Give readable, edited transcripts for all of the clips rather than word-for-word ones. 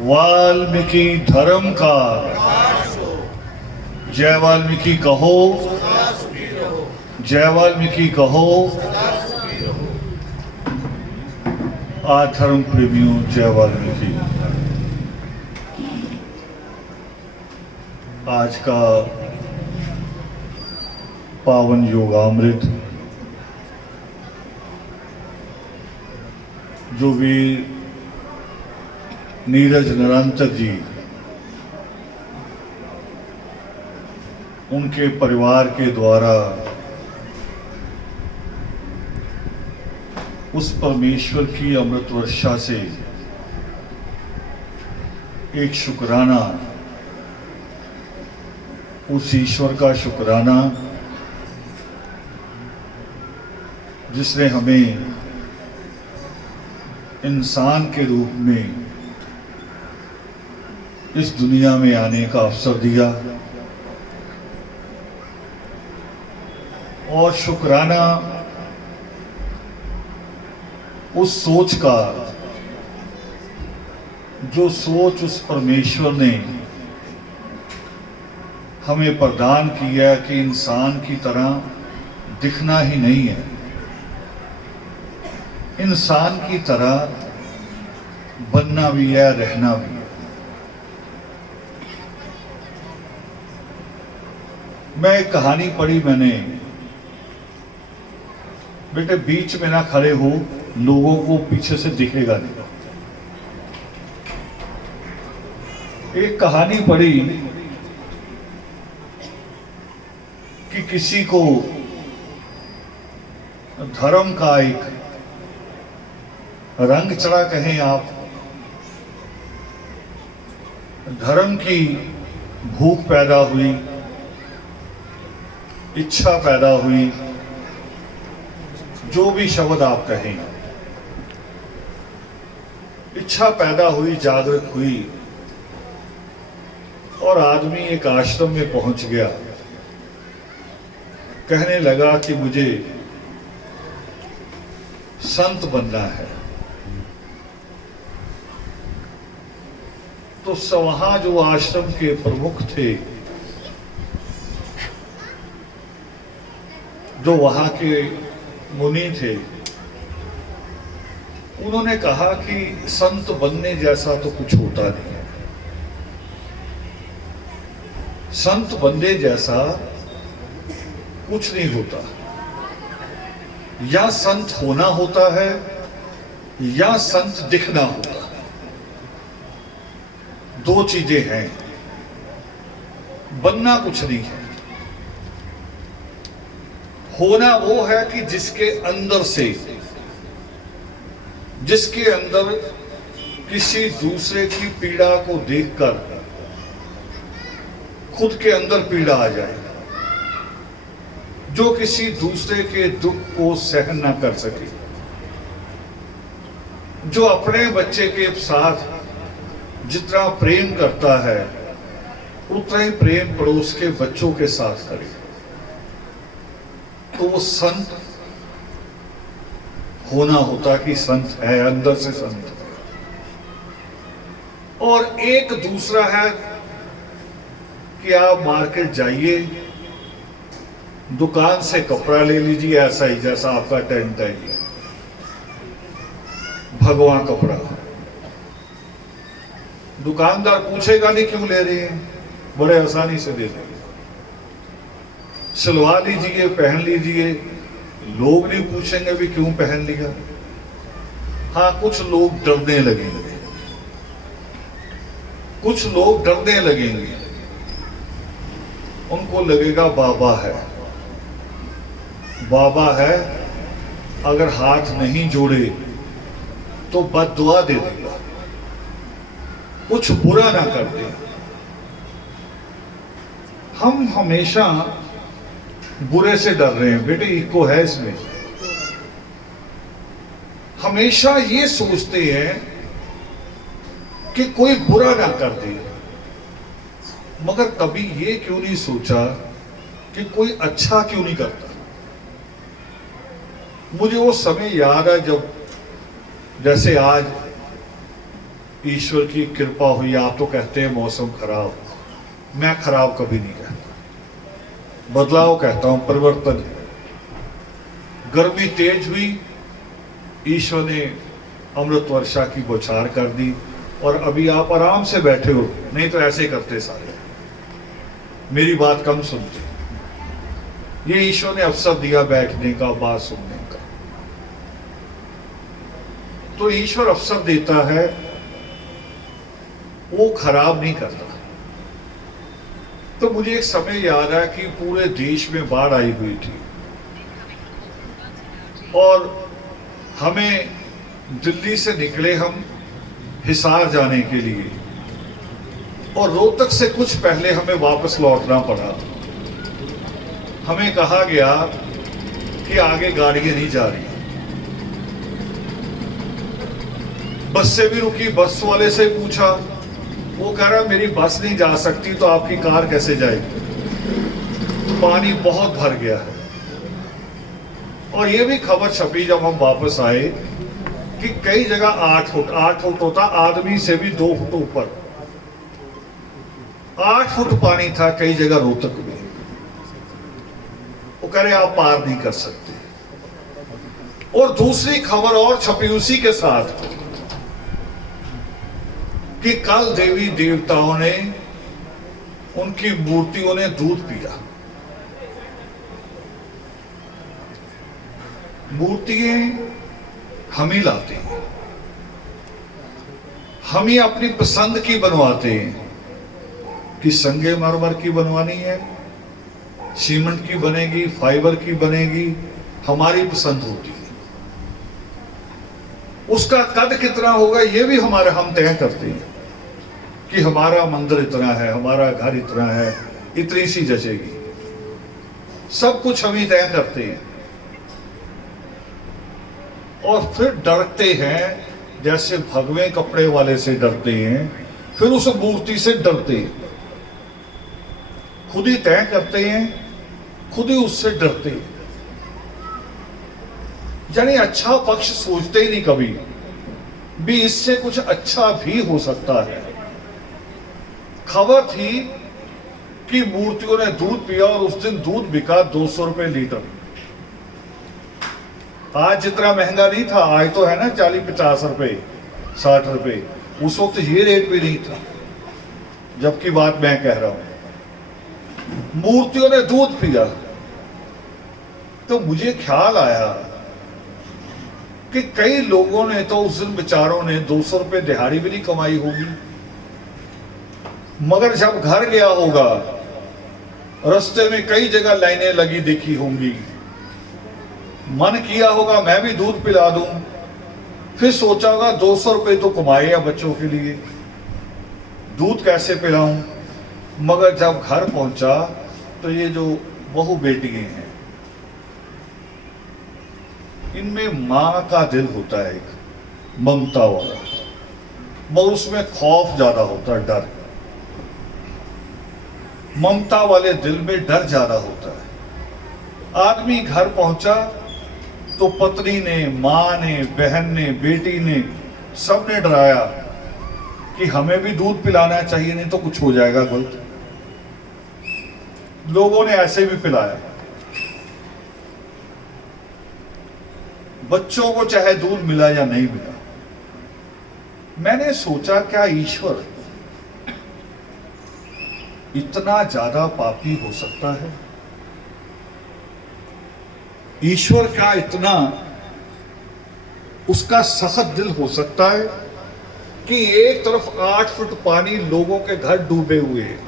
वाल्मीकि धर्म का जय वाल्मीकि कहो, जय वाल्मीकि कहो। धर्म प्रेमियों, जय वाल्मीकि। आज का पावन योगामृत जो वीर नीरज निरंतर जी, उनके परिवार के द्वारा उस परमेश्वर की अमृत वर्षा से एक शुक्राना, उस ईश्वर का शुक्राना जिसने हमें इंसान के रूप में इस दुनिया में आने का अवसर दिया, और शुक्राना उस सोच का जो सोच उस परमेश्वर ने हमें प्रदान किया कि इंसान की तरह दिखना ही नहीं है, इंसान की तरह बनना भी है, रहना भी है। मैं एक कहानी पढ़ी मैंने, बेटे बीच में ना खड़े हो, लोगों को पीछे से दिखेगा नहीं। एक कहानी पढ़ी कि किसी को धर्म का एक रंग चढ़ा, कहें आप, धर्म की भूख पैदा हुई, इच्छा पैदा हुई, जो भी शब्द आप कहें, इच्छा पैदा हुई, जागृत हुई, और आदमी एक आश्रम में पहुंच गया। कहने लगा कि मुझे संत बनना है। तो वहां जो आश्रम के प्रमुख थे, जो वहां के मुनि थे, उन्होंने कहा कि संत बनने जैसा तो कुछ होता नहीं है, संत बनने जैसा कुछ नहीं होता। या संत होना होता है या संत दिखना होता है, दो चीजें हैं, बनना कुछ नहीं है। होना वो है कि जिसके अंदर से, जिसके अंदर किसी दूसरे की पीड़ा को देखकर खुद के अंदर पीड़ा आ जाए, जो किसी दूसरे के दुख को सहन ना कर सके, जो अपने बच्चे के साथ जितना प्रेम करता है उतना ही प्रेम पड़ोस के बच्चों के साथ करे, तो वो संत होना होता कि संत है, अंदर से संत। और एक दूसरा है कि आप मार्केट जाइए, दुकान से कपड़ा ले लीजिए, ऐसा ही जैसा आपका टेंट है, ये भगवा कपड़ा, दुकानदार पूछेगा नहीं क्यों ले रहे हैं, बड़े आसानी से दे देंगे। सिलवा लीजिए, पहन लीजिए, लोग नहीं पूछेंगे भी क्यों पहन लिया। हाँ, कुछ लोग डरने लगेंगे, कुछ लोग डरने लगेंगे, उनको लगेगा बाबा है, बाबा है, अगर हाथ नहीं जोड़े तो बद्दुआ दे देगा, कुछ बुरा ना कर दे। हम हमेशा बुरे से डर रहे हैं, बेटे इको है इसमें। हमेशा ये सोचते हैं कि कोई बुरा ना कर दे, मगर कभी ये क्यों नहीं सोचा कि कोई अच्छा क्यों नहीं करता। मुझे वो समय याद है जब, जैसे आज ईश्वर की कृपा हुई। आप तो कहते हैं मौसम खराब, मैं खराब कभी नहीं कहता, बदलाव कहता हूं, परिवर्तन है। गर्मी तेज हुई, ईश्वर ने अमृत वर्षा की बौछार कर दी और अभी आप आराम से बैठे हो, नहीं तो ऐसे करते सारे, मेरी बात कम सुनते। ये ईश्वर ने अवसर दिया बैठने का, बात सुनने का। तो ईश्वर अवसर देता है, वो खराब नहीं करता। तो मुझे एक समय याद है कि पूरे देश में बाढ़ आई हुई थी और हमें दिल्ली से निकले हम हिसार जाने के लिए और रोहतक से कुछ पहले हमें वापस लौटना पड़ा। हमें कहा गया कि आगे गाड़ियां नहीं जा रही। बस से भी रुकी, बस वाले से पूछा, वो कह रहा मेरी बस नहीं जा सकती, तो आपकी कार कैसे जाएगी, पानी बहुत भर गया है। और ये भी खबर छपी जब हम वापस आए कि कई जगह 8 फुट होता, आदमी से भी 2 फुट ऊपर 8 फुट पानी था कई जगह रोहतक में। वो कह रहे आप पार नहीं कर सकते। और दूसरी खबर और छपी उसी के साथ कि कल देवी देवताओं ने, उनकी मूर्तियों ने दूध पिया। मूर्तियां हम ही लाते हैं, हम ही अपनी पसंद की बनवाते हैं कि संगमरमर की बनवानी है, सीमेंट की बनेगी, फाइबर की बनेगी, हमारी पसंद होती है। उसका कद कितना होगा ये भी हम तय करते हैं कि हमारा मंदिर इतना है, हमारा घर इतना है, इतनी सी जचेगी। सब कुछ हम ही तय करते हैं और फिर डरते हैं, जैसे भगवे कपड़े वाले से डरते हैं, फिर उस मूर्ति से डरते हैं। खुद ही तय करते हैं, खुद ही उससे डरते हैं। यानी अच्छा पक्ष सोचते ही नहीं कभी भी, इससे कुछ अच्छा भी हो सकता है। खबर थी कि मूर्तियों ने दूध पिया और उस दिन दूध बिका 200 रुपए लीटर। आज जितना महंगा नहीं था, आज तो है ना 40-50 रुपए, 60 रुपए। उस वक्त ये रेट भी नहीं था जबकि बात मैं कह रहा हूं। मूर्तियों ने दूध पिया तो मुझे ख्याल आया कि कई लोगों ने तो उस दिन बेचारों ने 200 रुपए दिहाड़ी भी नहीं कमाई होगी, मगर जब घर गया होगा रास्ते में कई जगह लाइनें लगी देखी होंगी, मन किया होगा मैं भी दूध पिला दूं, फिर सोचा होगा 200 रुपए तो कमाए हैं बच्चों के लिए, दूध कैसे पिलाऊं। मगर जब घर पहुंचा तो ये जो बहू बेटियां हैं, इनमें मां का दिल होता है एक ममता वाला, मगर उसमें खौफ ज्यादा होता है, डर। ममता वाले दिल में डर ज्यादा होता है। आदमी घर पहुंचा तो पत्नी ने, मां ने, बहन ने, बेटी ने, सबने डराया कि हमें भी दूध पिलाना चाहिए, नहीं तो कुछ हो जाएगा गलत। लोगों ने ऐसे भी पिलाया। बच्चों को चाहे दूध मिला या नहीं मिला। मैंने सोचा क्या ईश्वर इतना ज्यादा पापी हो सकता है? ईश्वर क्या इतना उसका सख्त दिल हो सकता है कि एक तरफ 8 फुट पानी, लोगों के घर डूबे हुए हैं,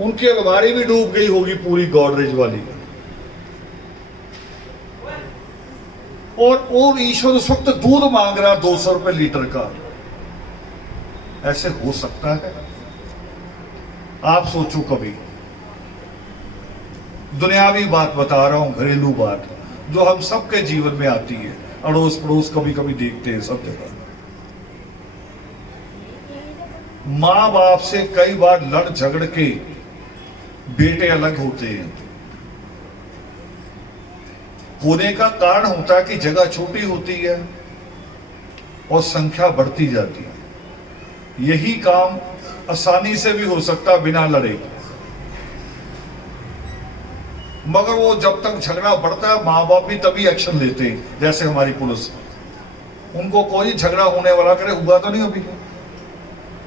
उनकी अलमारी भी डूब गई होगी पूरी गोदरेज वाली, और ईश्वर उस वक्त दूध मांग रहा 200 रुपए लीटर का। ऐसे हो सकता है? आप सोचो कभी। दुनियावी बात बता रहा हूं, घरेलू बात जो हम सबके जीवन में आती है, अड़ोस पड़ोस कभी कभी देखते हैं सब जगह। मां बाप से कई बार लड़ झगड़ के बेटे अलग होते हैं। होने का कारण होता है कि जगह छोटी होती है, और संख्या बढ़ती जाती है। यही काम आसानी से भी हो सकता बिना लड़े, मगर वो जब तक झगड़ा बढ़ता है माँ बाप भी तभी एक्शन लेते हैं। जैसे हमारी पुलिस, उनको कोई झगड़ा होने वाला करे, हुआ तो नहीं अभी,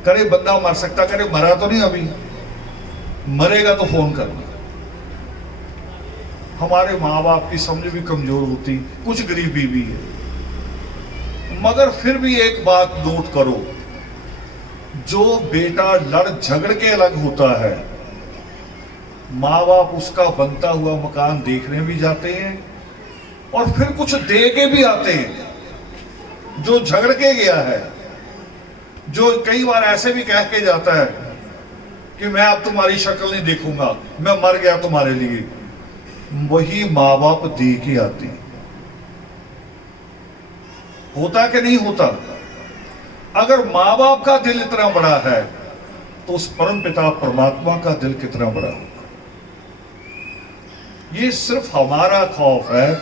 करे बंदा मर सकता, करे मरा तो नहीं अभी, मरेगा तो फोन करना। हमारे माँ बाप की समझ भी कमजोर होती, कुछ गरीबी भी है, मगर फिर भी एक बात नोट करो, जो बेटा लड़ झगड़ के अलग होता है, माँ बाप उसका बनता हुआ मकान देखने भी जाते हैं और फिर कुछ दे के भी आते हैं। जो झगड़ के गया है, जो कई बार ऐसे भी कह के जाता है कि मैं अब तुम्हारी शक्ल नहीं देखूंगा, मैं मर गया तुम्हारे लिए, वही माँ बाप दे के आते हैं। होता कि नहीं होता? अगर माँ बाप का दिल इतना बड़ा है तो उस परम पिता परमात्मा का दिल कितना बड़ा होगा। ये सिर्फ हमारा खौफ है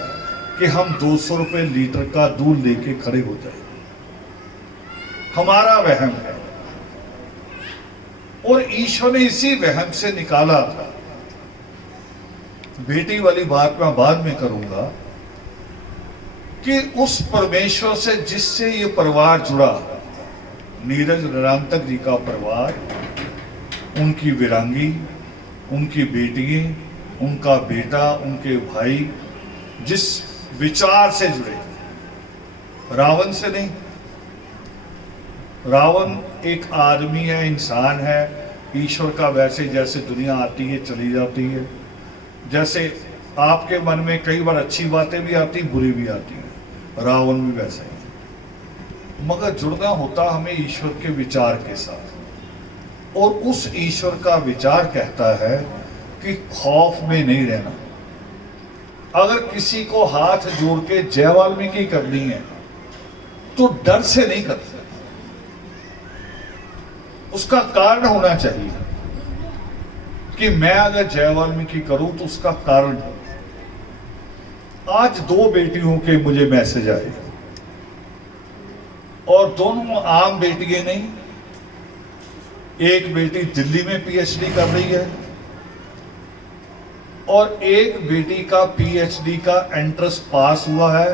कि हम 200 रुपए लीटर का दूध लेके खड़े हो जाए, हमारा वहम है। और ईश्वर ने इसी वहम से निकाला था। बेटी वाली बात मैं बाद में करूंगा कि उस परमेश्वर से जिससे ये परिवार जुड़ा, नीरज निरांतक जी का परिवार, उनकी विरांगी, उनकी बेटियां, उनका बेटा, उनके भाई, जिस विचार से जुड़े, रावण से नहीं। रावण एक आदमी है, इंसान है, ईश्वर का वैसे जैसे दुनिया आती है चली जाती है, जैसे आपके मन में कई बार अच्छी बातें भी आती, बुरी भी आती है, रावण भी वैसा ही। मगर जुड़ना होता हमें ईश्वर के विचार के साथ, और उस ईश्वर का विचार कहता है कि खौफ में नहीं रहना। अगर किसी को हाथ जोड़ के जय वाल्मीकि करनी है तो डर से नहीं करते, उसका कारण होना चाहिए कि मैं अगर जय वाल्मीकि करूं तो उसका कारण है। आज 2 बेटियों के मुझे मैसेज आए और दोनों आम बेटियां नहीं। एक बेटी दिल्ली में पीएचडी कर रही है और एक बेटी का पीएचडी का एंट्रेंस पास हुआ है।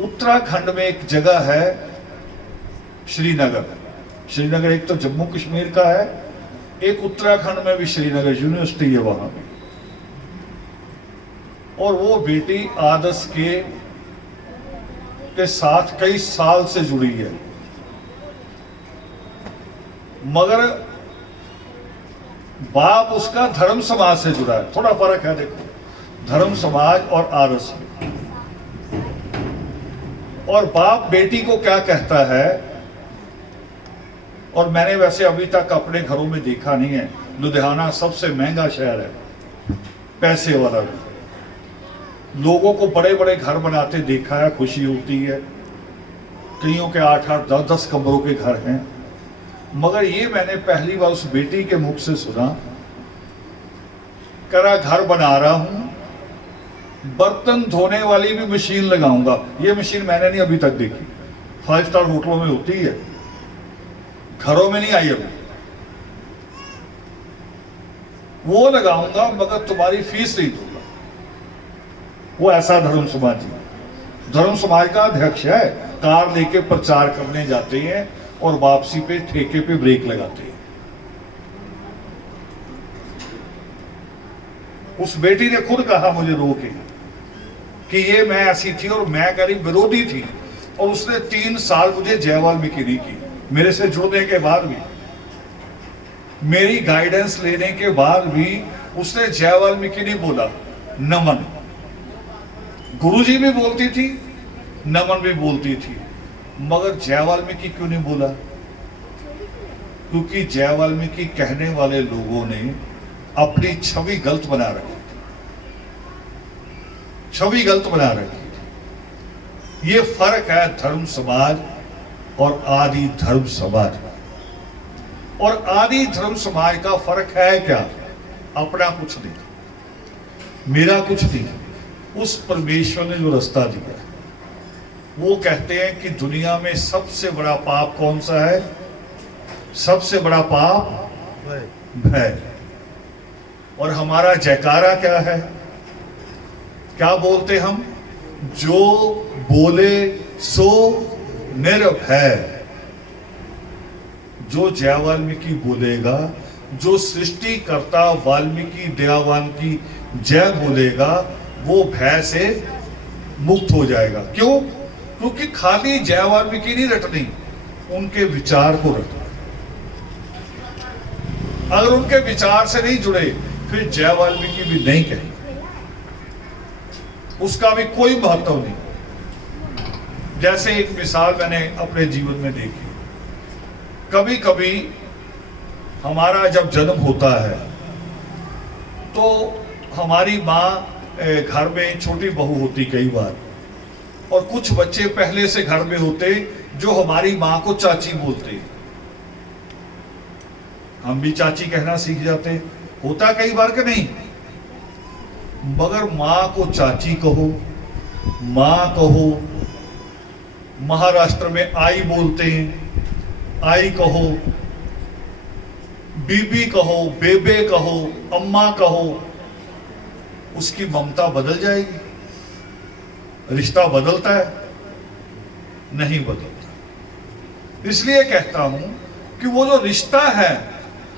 उत्तराखंड में एक जगह है श्रीनगर, श्रीनगर एक तो जम्मू कश्मीर का है, एक उत्तराखंड में भी श्रीनगर यूनिवर्सिटी है वहां पे। और वो बेटी आदर्श के साथ कई साल से जुड़ी है, मगर बाप उसका धर्म समाज से जुड़ा है। थोड़ा फर्क है, देखो, धर्म समाज और आदर्श में। और बाप बेटी को क्या कहता है, और मैंने वैसे अभी तक अपने घरों में देखा नहीं है, लुधियाना सबसे महंगा शहर है, पैसे वाला भी। लोगों को बड़े बड़े घर बनाते देखा है, खुशी होती है, कईयों के 8-8, 10-10 कमरों के घर हैं। मगर ये मैंने पहली बार उस बेटी के मुख से सुना, करा घर बना रहा हूं, बर्तन धोने वाली भी मशीन लगाऊंगा। ये मशीन मैंने नहीं अभी तक देखी, 5 स्टार होटलों में होती है, घरों में नहीं आई अभी। वो लगाऊंगा मगर तुम्हारी फीस नहीं दूंगा। वो ऐसा धर्म समाजी, धर्म समाज का अध्यक्ष है, कार लेके प्रचार करने जाते हैं और वापसी पे ठेके पे ब्रेक लगाते हैं। उस बेटी ने खुद कहा मुझे रो के कि ये मैं ऐसी थी और मैं गरीब विरोधी थी, और उसने 3 साल मुझे जय वाल्मीकि नहीं की। मेरे से जुड़ने के बाद भी, मेरी गाइडेंस लेने के बाद भी उसने जय वाल्मीकि नहीं बोला, नमन। गुरुजी भी बोलती थी, नमन भी बोलती थी, मगर जय वाल्मीकि क्यों नहीं बोला? क्योंकि जय वाल्मीकि कहने वाले लोगों ने अपनी छवि गलत बना रखी, छवि गलत बना रखी। ये फर्क है धर्म समाज और आदि धर्म समाज। और आदि धर्म समाज का फर्क है क्या? अपना कुछ नहीं, मेरा कुछ नहीं, उस परमेश्वर ने जो रास्ता दिया, वो कहते हैं कि दुनिया में सबसे बड़ा पाप कौन सा है? सबसे बड़ा पाप भय। और हमारा जयकारा क्या है? क्या बोलते हम? जो बोले सो निर्भय। जो जय वाल्मीकि बोलेगा, जो सृष्टिकर्ता वाल्मीकि दयावान की जय बोलेगा, वो भय से मुक्त हो जाएगा। क्यों? क्योंकि खाली जय वाल्मीकि नहीं रटनी, उनके विचार को रटना। अगर उनके विचार से नहीं जुड़े, फिर जय वाल्मीकि भी नहीं कहेंगे, उसका भी कोई महत्व नहीं। जैसे एक मिसाल मैंने अपने जीवन में देखी। कभी कभी हमारा जब जन्म होता है तो हमारी माँ घर में छोटी बहू होती कई बार, और कुछ बच्चे पहले से घर में होते जो हमारी माँ को चाची बोलते। हम भी चाची कहना सीख जाते, होता कई बार कि नहीं। मगर माँ को चाची कहो, माँ कहो, महाराष्ट्र में आई बोलते हैं, आई कहो, बीबी कहो, बेबे कहो, अम्मा कहो, उसकी ममता बदल जाएगी? रिश्ता बदलता है? नहीं बदलता। इसलिए कहता हूं कि वो जो रिश्ता है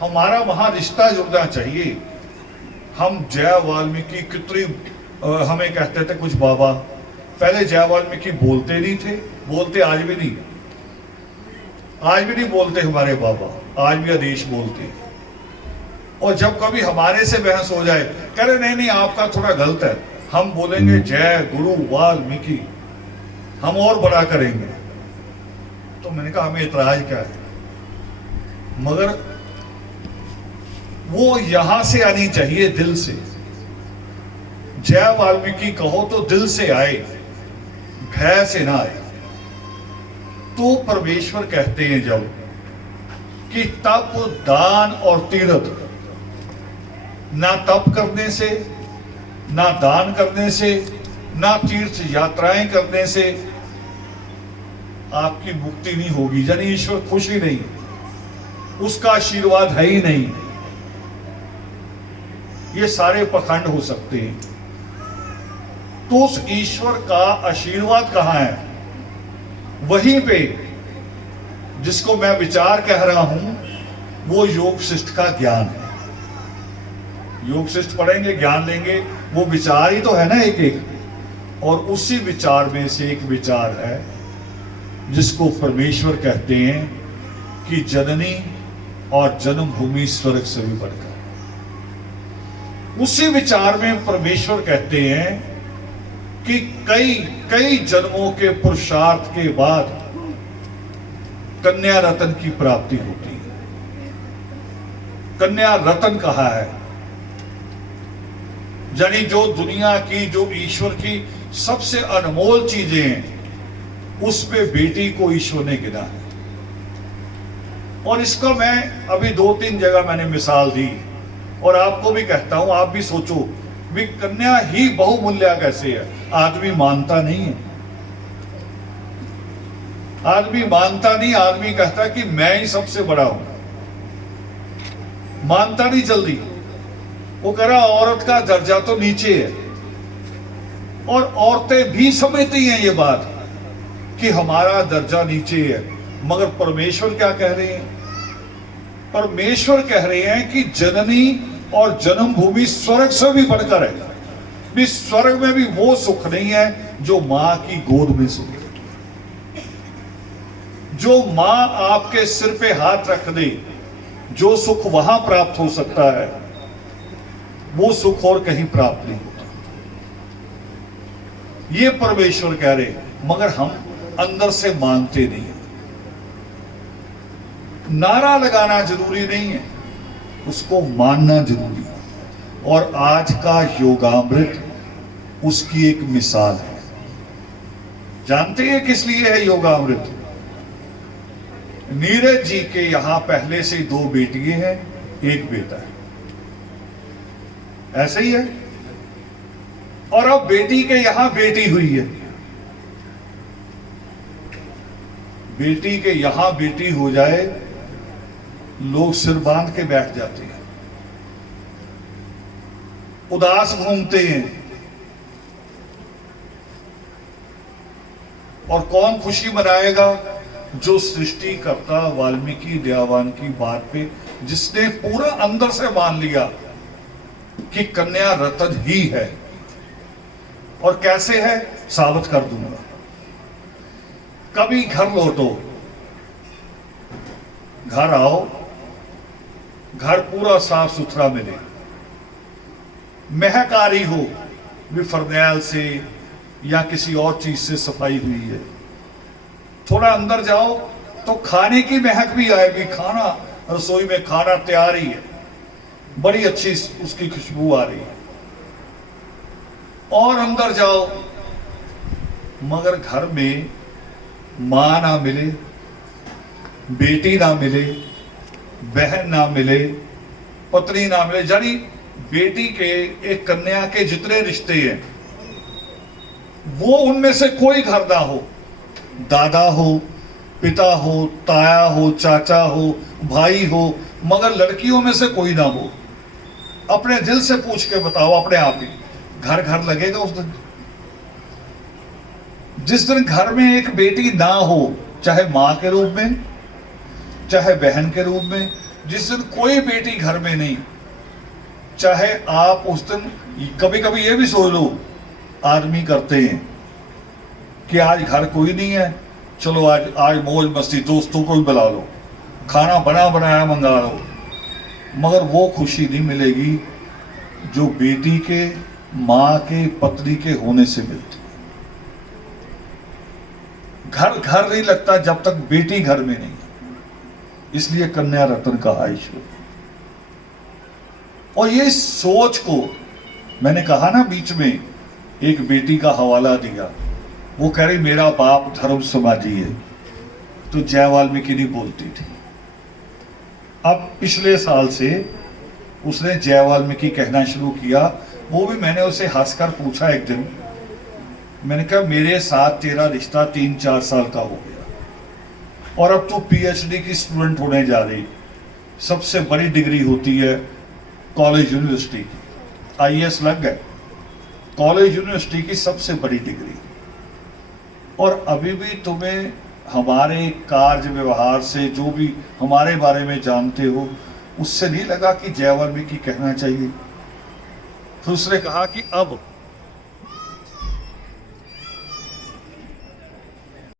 हमारा, वहां रिश्ता जुड़ना चाहिए। हम जय वाल्मीकि कितनी हमें कहते थे कुछ बाबा, पहले जय वाल्मीकि बोलते नहीं थे, बोलते आज भी नहीं, आज भी नहीं बोलते हमारे बाबा, आज भी आदेश बोलते। और जब कभी हमारे से बहस हो जाए, कह रहे नहीं नहीं आपका थोड़ा गलत है, हम बोलेंगे जय गुरु वाल्मीकि, हम और बड़ा करेंगे। तो मैंने कहा हमें इतराज क्या है, मगर वो यहां से आनी चाहिए, दिल से। जय वाल्मीकि कहो तो दिल से आए, भय से ना आए। तो परमेश्वर कहते हैं जब कि तप, दान और तीर्थ, ना तप करने से, ना दान करने से, ना तीर्थ यात्राएं करने से आपकी मुक्ति नहीं होगी, यानी ईश्वर खुश ही नहीं, उसका आशीर्वाद है ही नहीं। ये सारे पखंड हो सकते हैं। तो उस ईश्वर का आशीर्वाद कहां है? वहीं पे जिसको मैं विचार कह रहा हूं, वो योग शिष्ट का ज्ञान है। योग शिष्ट पढ़ेंगे, ज्ञान लेंगे, वो विचार ही तो है ना एक एक। और उसी विचार में से एक विचार है जिसको परमेश्वर कहते हैं कि जननी और जन्मभूमि स्वर्ग से भी बढ़कर। उसी विचार में परमेश्वर कहते हैं कि कई कई जन्मों के पुरुषार्थ के बाद कन्या रत्न की प्राप्ति होती है। कन्या रत्न कहा है, यानी जो दुनिया की, जो ईश्वर की सबसे अनमोल चीजें हैं, उसमें बेटी को ईश्वर ने गिना है। और इसका मैं अभी 2-3 जगह मैंने मिसाल दी, और आपको भी कहता हूं, आप भी सोचो भी कन्या ही बहुमूल्य कैसे है। आदमी मानता नहीं है, आदमी मानता नहीं, आदमी कहता कि मैं ही सबसे बड़ा हूं, मानता नहीं जल्दी। वो कह रहा औरत का दर्जा तो नीचे है। और औरतें भी समझती हैं ये बात कि हमारा दर्जा नीचे है, मगर परमेश्वर क्या कह रहे हैं? परमेश्वर कह रहे हैं कि जननी और जन्मभूमि स्वर्ग से भी बढ़कर है। भी स्वर्ग में भी वो सुख नहीं है जो मां की गोद में सुख है। जो मां आपके सिर पे हाथ रख दे, जो सुख वहां प्राप्त हो सकता है, वो सुख और कहीं प्राप्त नहीं होता। ये परमेश्वर कह रहे, मगर हम अंदर से मानते नहीं है। नारा लगाना जरूरी नहीं है, उसको मानना जरूरी है। और आज का योगामृत उसकी एक मिसाल है। जानते हैं किस लिए है योगामृत? नीरज जी के यहां पहले से 2 बेटियां हैं, 1 बेटा है, ऐसे ही है। और अब बेटी के यहां बेटी हुई है। बेटी के यहां बेटी हो जाए, लोग सिर बांध के बैठ जाते हैं, उदास घूमते हैं। और कौन खुशी मनाएगा? जो सृष्टिकर्ता वाल्मीकि दयावान की बात पे, जिसने पूरा अंदर से मान लिया कि कन्या रतन ही है। और कैसे है साबित कर दूंगा। कभी घर लौटो, घर आओ, घर पूरा साफ सुथरा मिले, महक आ रही हो भी फरनैल से या किसी और चीज से सफाई हुई है। थोड़ा अंदर जाओ तो खाने की महक भी आएगी, खाना रसोई में खाना तैयार ही है, बड़ी अच्छी उसकी खुशबू आ रही है। और अंदर जाओ, मगर घर में मां ना मिले, बेटी ना मिले, बहन ना मिले, पत्नी ना मिले, यानी बेटी के एक कन्या के जितने रिश्ते हैं वो उनमें से कोई घर ना हो। दादा हो, पिता हो, ताया हो, चाचा हो, भाई हो, मगर लड़कियों में से कोई ना हो। अपने दिल से पूछ के बताओ अपने आप ही, घर घर लगेगा उस दिन? जिस दिन घर में एक बेटी ना हो, चाहे मां के रूप में, चाहे बहन के रूप में, जिस दिन कोई बेटी घर में नहीं, चाहे आप उस दिन, कभी कभी ये भी सोच लो, आदमी करते हैं कि आज घर कोई नहीं है, चलो आज मौज मस्ती, दोस्तों को भी बुला लो, खाना बना बनाया मंगा लो, मगर वो खुशी नहीं मिलेगी जो बेटी के, मां के, पत्नी के होने से मिलती। घर घर नहीं लगता जब तक बेटी घर में नहीं, इसलिए कन्या रत्न कहा ईश्वर। और ये सोच को मैंने कहा ना, बीच में एक बेटी का हवाला दिया, वो कह रही मेरा बाप धर्म समाजी है, तो जय वाल्मीकि नहीं बोलती थी। अब पिछले साल से उसने जय वाल्मीकि कहना शुरू किया। वो भी मैंने उसे हंसकर पूछा एक दिन, मैंने कहा मेरे साथ तेरा रिश्ता 3-4 साल का हो गया और अब तू पीएचडी की स्टूडेंट होने जा रही, सबसे बड़ी डिग्री होती है कॉलेज यूनिवर्सिटी की, आईएएस लग गए, कॉलेज यूनिवर्सिटी की सबसे बड़ी डिग्री, और अभी भी तुम्हें हमारे कार्य व्यवहार से, जो भी हमारे बारे में जानते हो, उससे नहीं लगा कि जय वाल्मीकि कहना चाहिए? फिर उसने कहा कि अब